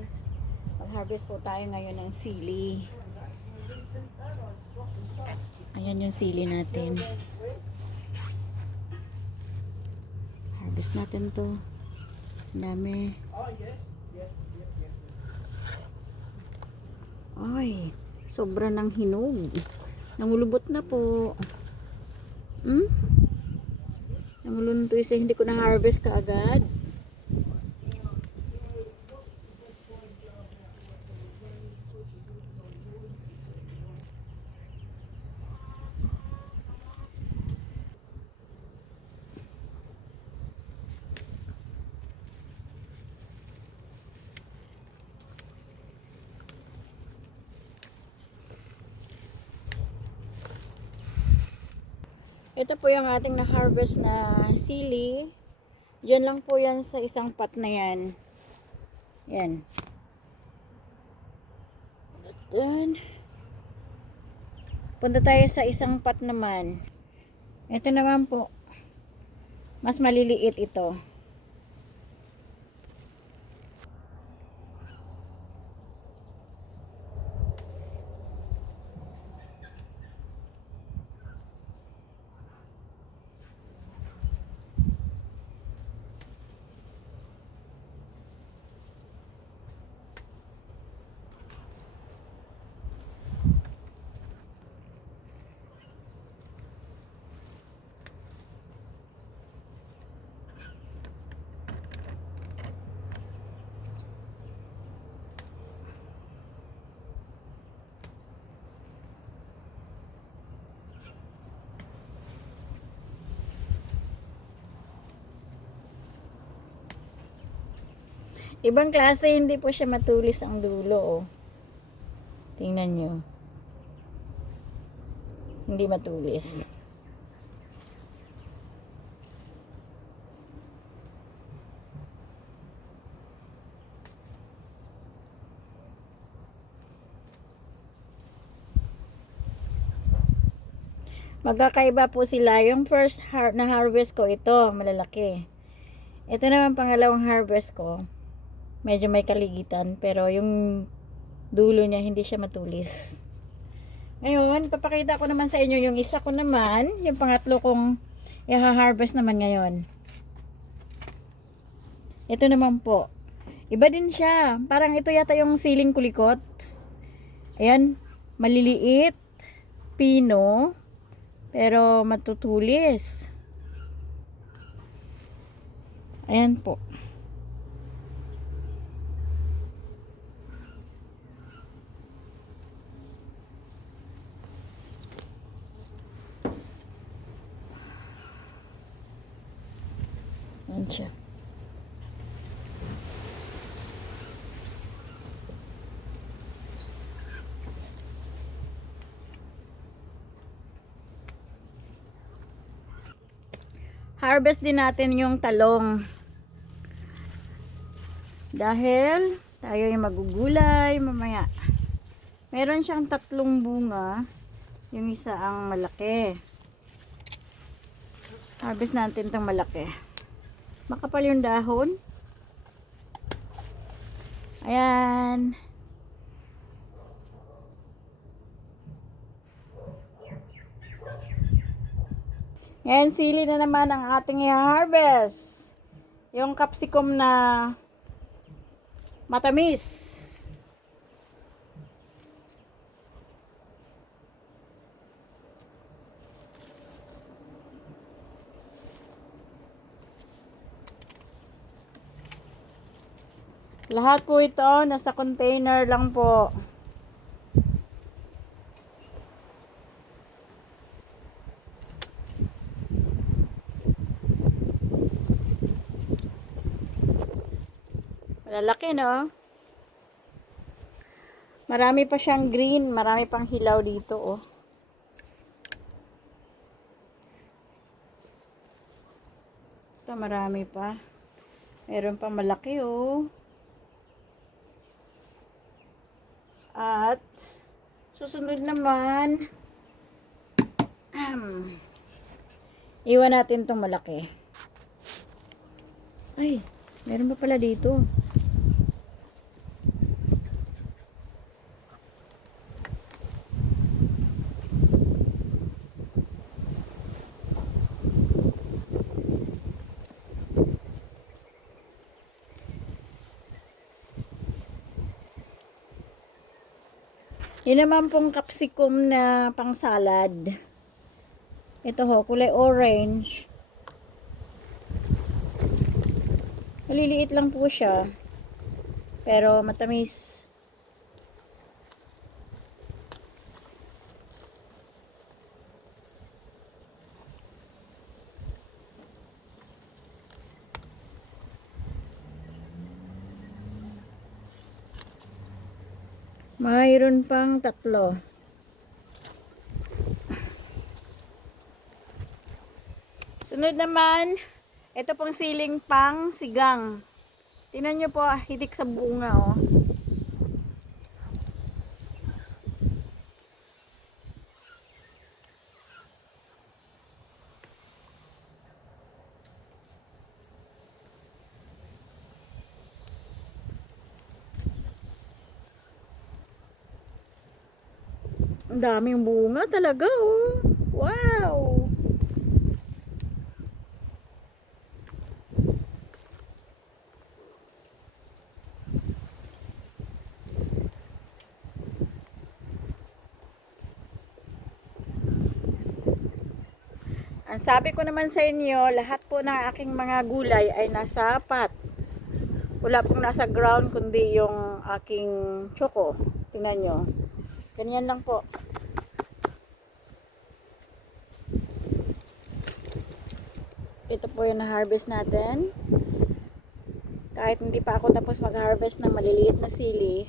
guys, mag-harvest po tayo ngayon ng sili. Ayan yung sili natin. Harvest natin to. Ang dami. Ay, sobra ng hinog. Nangulubot na po. Nanguluntoy sa hindi ko na harvest kaagad. Ito po yung ating na-harvest na sili. Diyan lang po yan sa isang pot na yan. Yan. Then, punta tayo sa isang pot naman. Ito naman po. Mas maliliit ito. Ibang klase, hindi po siya matulis ang dulo, oh. Tingnan nyo. Hindi matulis. Magkakaiba po sila. Yung first na harvest ko, ito, malalaki. Ito naman pangalawang harvest ko. Medyo may kaligitan, pero yung dulo niya hindi siya matulis. Ngayon, papakita ko naman sa inyo yung isa ko naman, yung pangatlo kong i-harvest naman ngayon. Ito naman po. Iba din siya. Parang ito yata yung siling kulikot. Ayan, maliliit, pino, pero matutulis. Ayan po. Ayan siya. Harvest din natin yung talong. Dahil tayo yung magugulay mamaya. Meron siyang 3 bunga. Yung isa ang malaki. Harvest natin itong malaki. Makapal yung dahon. Ayan. Ngayon, sili na naman ang ating i-harvest. Yung capsicum na matamis. Lahat po ito nasa container lang po. Malalaki, no? Marami pa siyang green, marami pang hilaw dito, oh. Ito, marami pa. Meron pa malaki, oh. At susunod naman, iwan natin itong malaki. Ay, meron pa pala dito. Yun naman pong capsicum na pang salad. Ito ho, kulay orange. Maliliit lang po siya. Pero matamis. Mayroon pang 3. Sunod naman, ito pong siling pang sigang. Tingnan nyo po, hitik sa bunga, oh. Ang daming bunga talaga, oh. Wow! Ang sabi ko naman sa inyo, lahat po ng aking mga gulay ay nasa pot. Wala pong nasa ground, kundi yung aking choco. Tingnan nyo. Ganyan lang po. Ito po yung na-harvest natin. Kahit hindi pa ako tapos mag-harvest ng maliliit na sili,